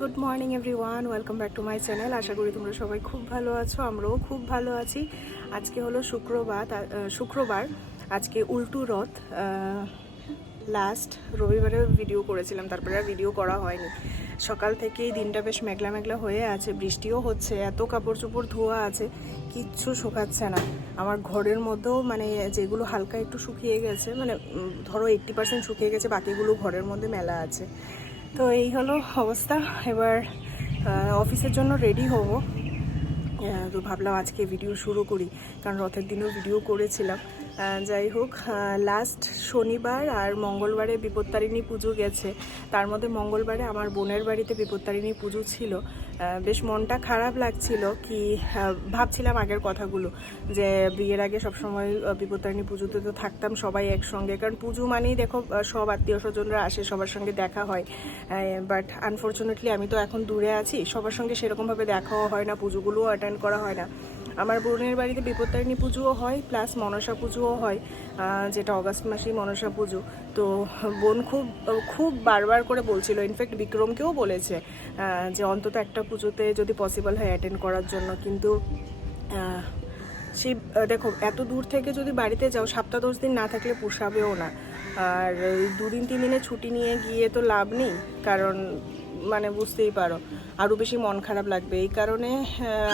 Good morning everyone, welcome back to my channel. আশা করি তোমরা সবাই খুব ভালো আছো, আমরাও খুব ভালো আছি। আজকে হলো শুক্রবার। আজকে উল্টো রথ। লাস্ট রবিবারে ভিডিও করেছিলাম, তারপরে আর ভিডিও করা হয়নি। সকাল থেকেই দিনটা বেশ মেঘলা মেঘলা হয়ে আছে, বৃষ্টিও হচ্ছে, এত কাপড় চোপড় ধোয়া আছে, কিচ্ছু শুকাচ্ছে না। আমার ঘরের মধ্যেও মানে যেগুলো হালকা একটু শুকিয়ে গেছে, মানে ধরো 80% শুকিয়ে গেছে, বাকিগুলো ঘরের মধ্যে মেলা আছে। তো এই হলো অবস্থা। এবার অফিসের জন্য রেডি হব। তো ভাবলাম আজকে ভিডিও শুরু করি, কারণ রথের দিনও ভিডিও করেছিলাম। যাই হোক, লাস্ট শনিবার আর মঙ্গলবারে বিপত্তারিণী পুজো গেছে। তার মধ্যে মঙ্গলবারে আমার বোনের বাড়িতে বিপত্তারিণী পুজো ছিল। বেশ মনটা খারাপ লাগছিল, কি ভাবছিলাম আগের কথাগুলো, যে বিয়ের আগে সবসময় বিপত্তারিণী পুজোতে তো থাকতাম সবাই একসঙ্গে, কারণ পুজো মানেই দেখো সব আত্মীয় স্বজনরা আসে, সবার সঙ্গে দেখা হয়। বাট আনফর্চুনেটলি আমি তো এখন দূরে আছি, সবার সঙ্গে সেরকমভাবে দেখাও হয় না, পুজোগুলোও অ্যাটেন্ড করা হয় না। আমার বোনের বাড়িতে বিপত্তারিণী পুজোও হয়, প্লাস মনসা পুজোও হয়, যেটা অগাস্ট মাসেই মনসা পুজো। তো বোন খুব খুব বারবার করে বলছিল, ইনফ্যাক্ট বিক্রমকেও বলেছে যে অন্তত একটা পুজোতে যদি পসিবল হয় অ্যাটেন্ড করার জন্য। কিন্তু সেই দেখো, এত দূর থেকে যদি বাড়িতে যাও, 7-10 দিন না থাকলে পোষাবেও না। আর 2-3 দিনের ছুটি নিয়ে গিয়ে তো লাভ নেই, কারণ মানে বুঝতেই পারো আরও বেশি মন খারাপ লাগবে। এই কারণে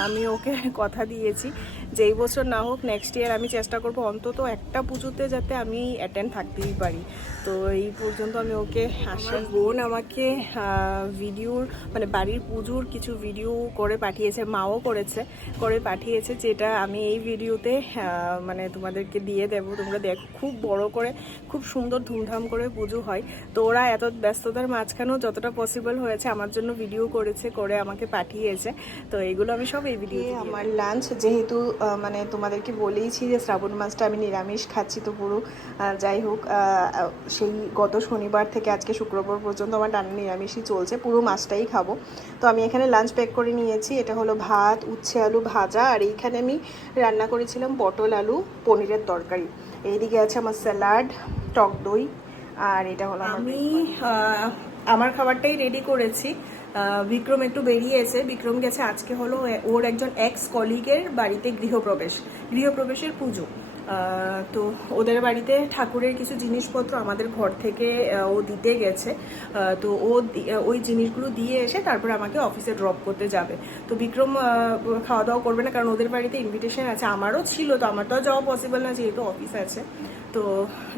আমি ওকে কথা দিয়েছি যে এই বছর না হোক নেক্সট ইয়ার আমি চেষ্টা করব অন্তত একটা পুজোতে যাতে আমি অ্যাটেন্ড থাকতেই পারি। তো এই পর্যন্ত আমি ওকে আশ্বাস। বোন আমাকে ভিডিওর মানে বাড়ির পুজোর কিছু ভিডিও করে পাঠিয়েছে, মাও করে পাঠিয়েছে, যেটা আমি এই ভিডিওতে মানে তোমাদেরকে দিয়ে দেবো। তোমরা দেখো, খুব বড় করে, খুব সুন্দর ধুমধাম করে পুজো হয়। তো ওরা এত ব্যস্ততার মাঝখানেও যতটা পসিবল হয়েছে আমার জন্য ভিডিও করে আমাকে পাঠিয়েছে। তো এগুলো আমি সব এই ভিডিও। আমার লাঞ্চ যেহেতু মানে তোমাদেরকে বলেইছি যে শ্রাবণ মাসটা আমি নিরামিষ খাচ্ছি, তো পুরো যাই হোক সেই গত শনিবার থেকে আজকে শুক্রবার পর্যন্ত আমার টানা নিরামিষই চলছে, পুরো মাসটাই খাবো। তো আমি এখানে লাঞ্চ প্যাক করে নিয়েছি। এটা হলো ভাত, উচ্ছে আলু ভাজা, আর এইখানে আমি রান্না করেছিলাম পটল আলু পনিরের তরকারি। এইদিকে আছে আমার স্যালাড, টক দই, আর এটা হলো আমি আমার খাবারটাই রেডি করেছি। বিক্রম একটু বেরিয়েছে, বিক্রম গেছে আজকে হলো ওর একজন এক্স কলিগের বাড়িতে গৃহপ্রবেশের পুজো। তো ওদের বাড়িতে ঠাকুরের কিছু জিনিসপত্র আমাদের ঘর থেকে ও দিতে গেছে। তো ও ওই জিনিসগুলো দিয়ে এসে তারপরে আমাকে অফিসে ড্রপ করতে যাবে। তো বিক্রম খাওয়া দাওয়া করবে না, কারণ ওদের বাড়িতে ইনভিটেশন আছে, আমারও ছিল, তো আমার তো যাওয়া পসিবল না যেহেতু অফিস আছে। তো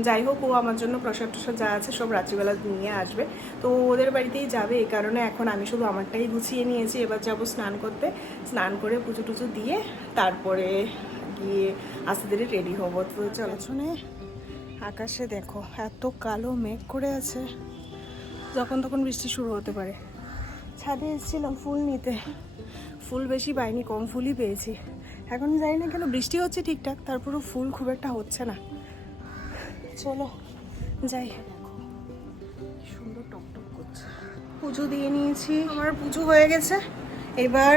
যাই হোক, ও আমার জন্য প্রসাদ টসাদ যা আছে সব রাত্রিবেলা নিয়ে আসবে। তো ওদের বাড়িতেই যাবে, এই কারণে এখন আমি শুধু আমারটাই গুছিয়ে নিয়েছি। এবার যাবো স্নান করতে, স্নান করে পুজো টুজো দিয়ে তারপরে গিয়ে আস্তে ধীরে রেডি হবো। তো চলো, শুনে আকাশে দেখো এত কালো মেঘ করে আছে, যখন তখন বৃষ্টি শুরু হতে পারে। ছাদে এসেছিলাম ফুল নিতে, ফুল বেশি পাইনি, কম ফুলই পেয়েছি। এখন জানি না কেন বৃষ্টি হচ্ছে ঠিকঠাক, তারপরেও ফুল খুব একটা হচ্ছে না। চলো যাই। সুন্দর টকটক করছে। পুজো দিয়ে নিয়েছি, আমার পুজো হয়ে গেছে। এবার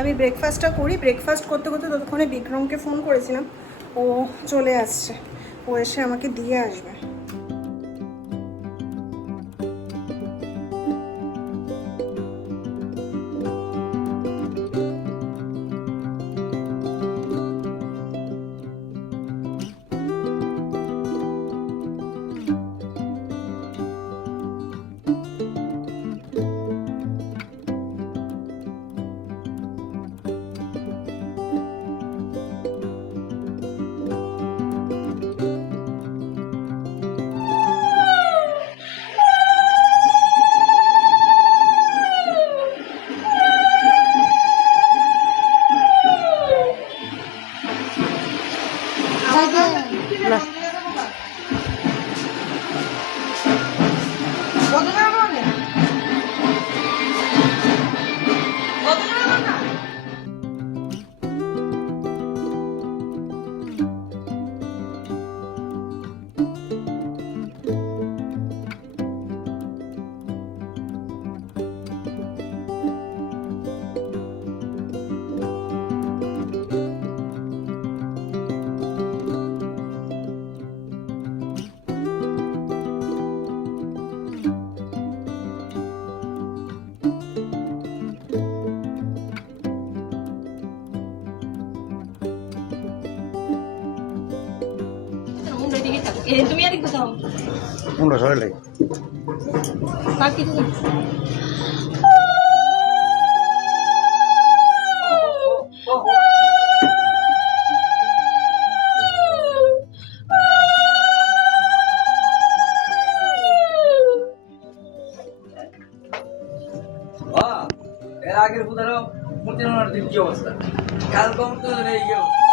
আমি ব্রেকফাস্টটা করি। ব্রেকফাস্ট করতে করতে ততক্ষণে বিক্রমকে ফোন করেছিলাম, ও চলে আসছে, ও এসে আমাকে দিয়ে আসবে। তুমি আর একটু দাও তোমরা সবাই লাগে বাকি তুমি এর আগের বুধারো মূর্তি নামার দিন কি অবস্থা কাল কম তো এই কি অবস্থা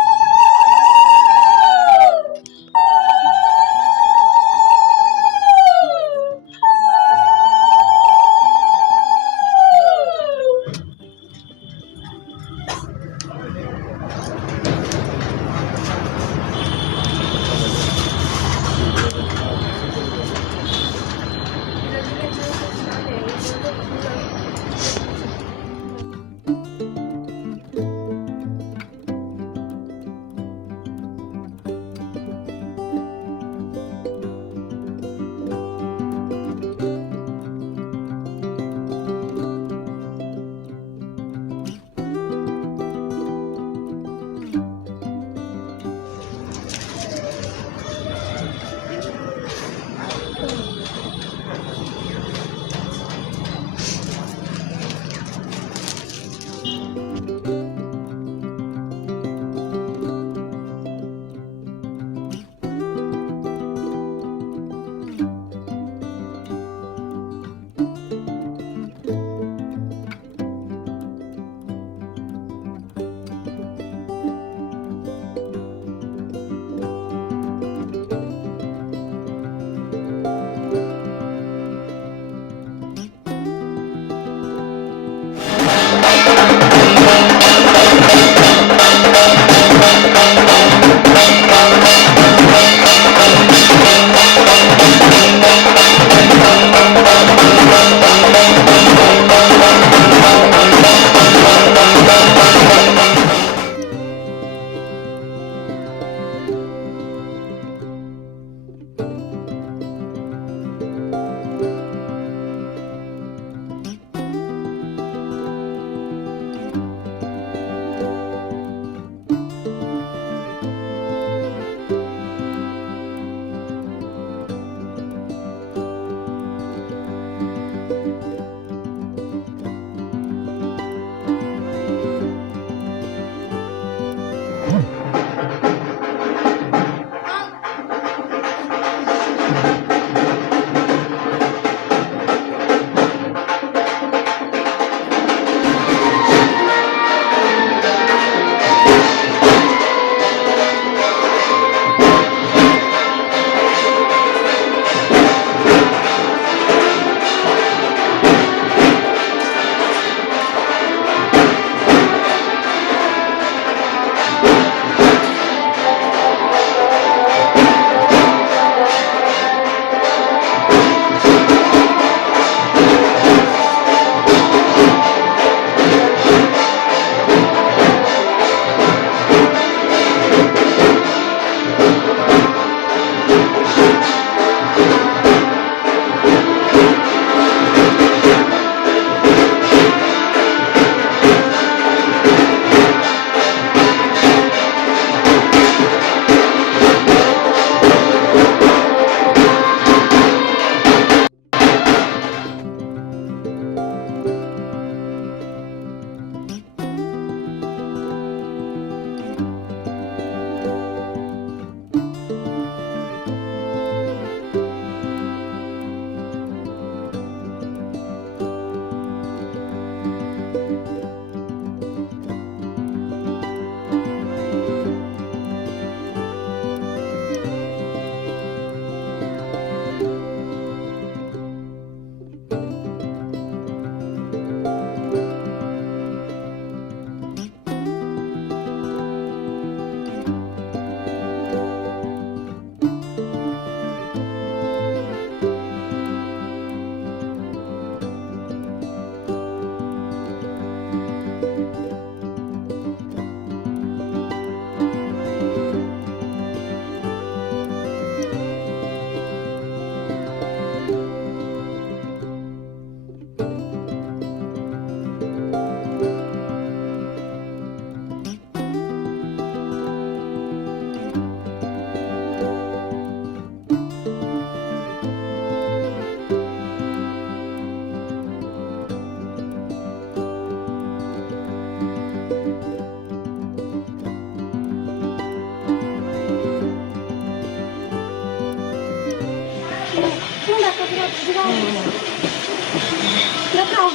দেখাও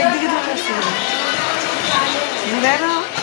একদিকে ধরে আসছে দেখো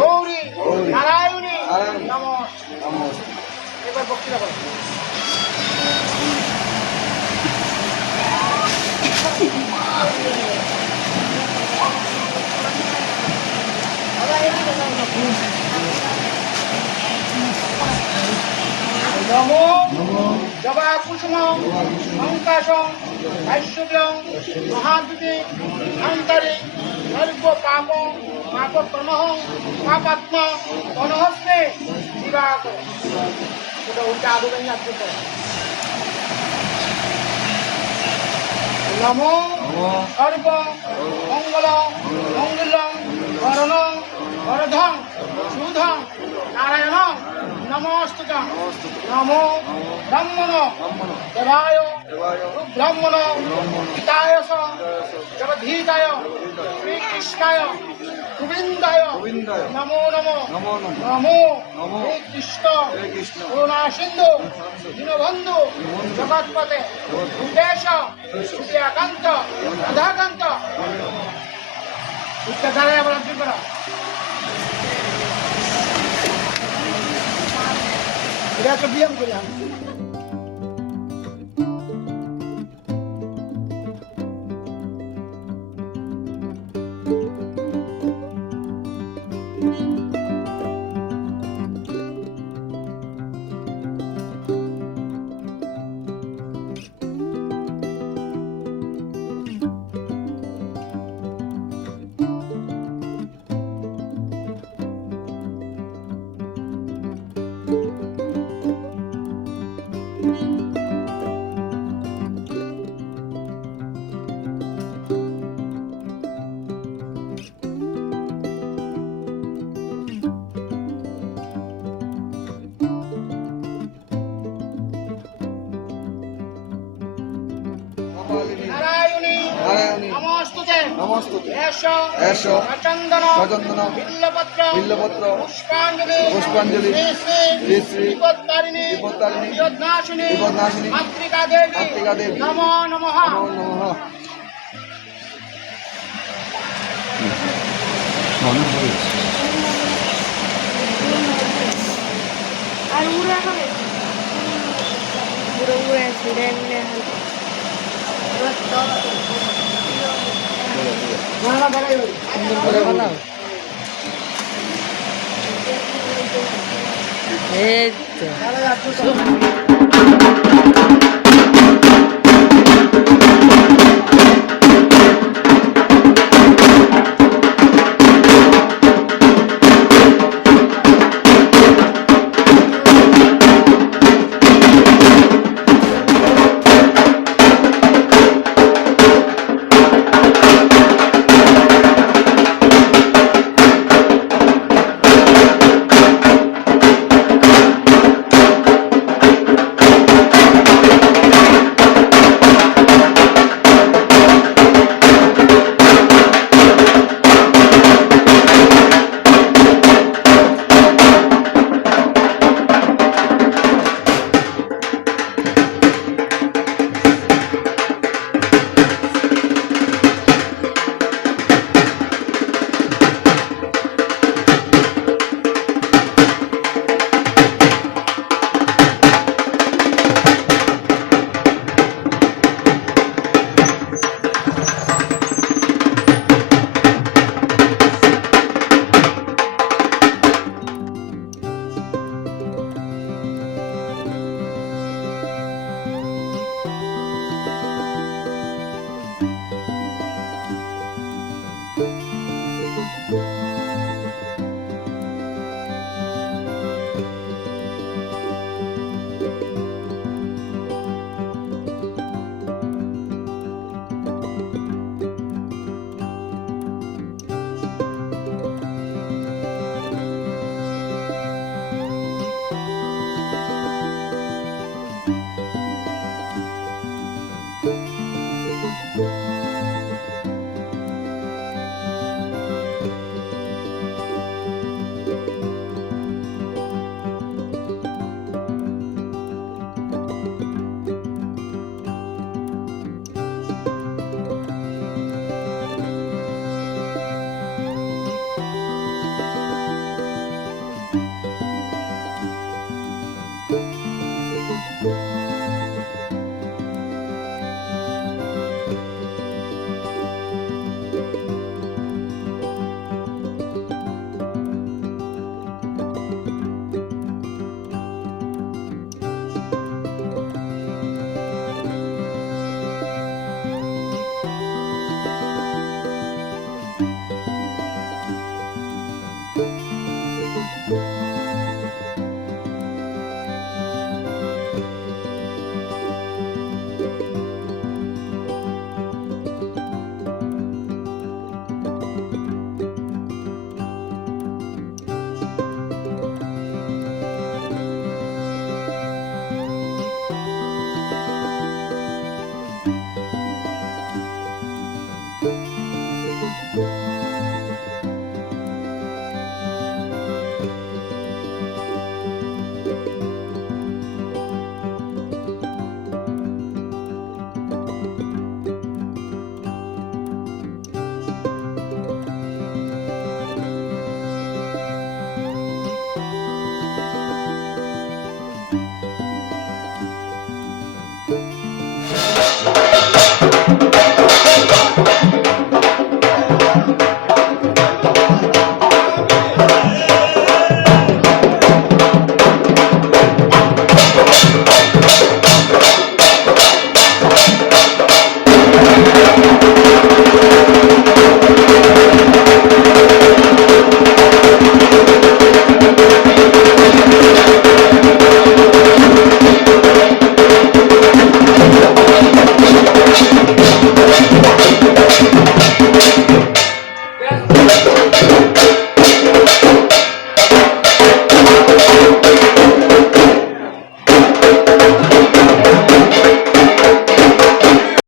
গৌরী নারায়ণী নমঃ। এবার বক্তৃতা করো। নমো জবা কুসুম সংকাশং ভাষ্যব্যং মহাদ্যুতি অন্তরে সর্ব পাপ পাপ প্রণহং পাপাত্ম অনহস্তে দিবাকর। এটা উল্টা আবেদন লাগতে পারে। নমো সর্ব মঙ্গল মঙ্গলং করণং বরধং সুধং নারায়ণ নমস্তুতং। নমো ব্রহ্মণ দেবায় ব্রহ্মণ হিতায় জগধীতায় শ্রীকৃষ্ণায় গোবিন্দায় নমো নমো। নমো শ্রীকৃষ্ণ করুণা সিন্ধু দীনবন্ধু জগৎপতে ভূতেশ সূর্যাকান্ত রাধাকান্ত। উচ্চধারায় আবার অর্জন করা। এটা একটা ব্যায়াম করি আমি। নারায়ণী নমস্তুতে। এষ চন্দন বিল্লপত্র পুষ্পাঞ্জলি শ্রী শ্রী বিপদ্নাশিনী মাতৃকা দেবী নমো নমঃ। আর উড়ে হবে পুরো উড়ে ঘুরে ঘুরে এই তো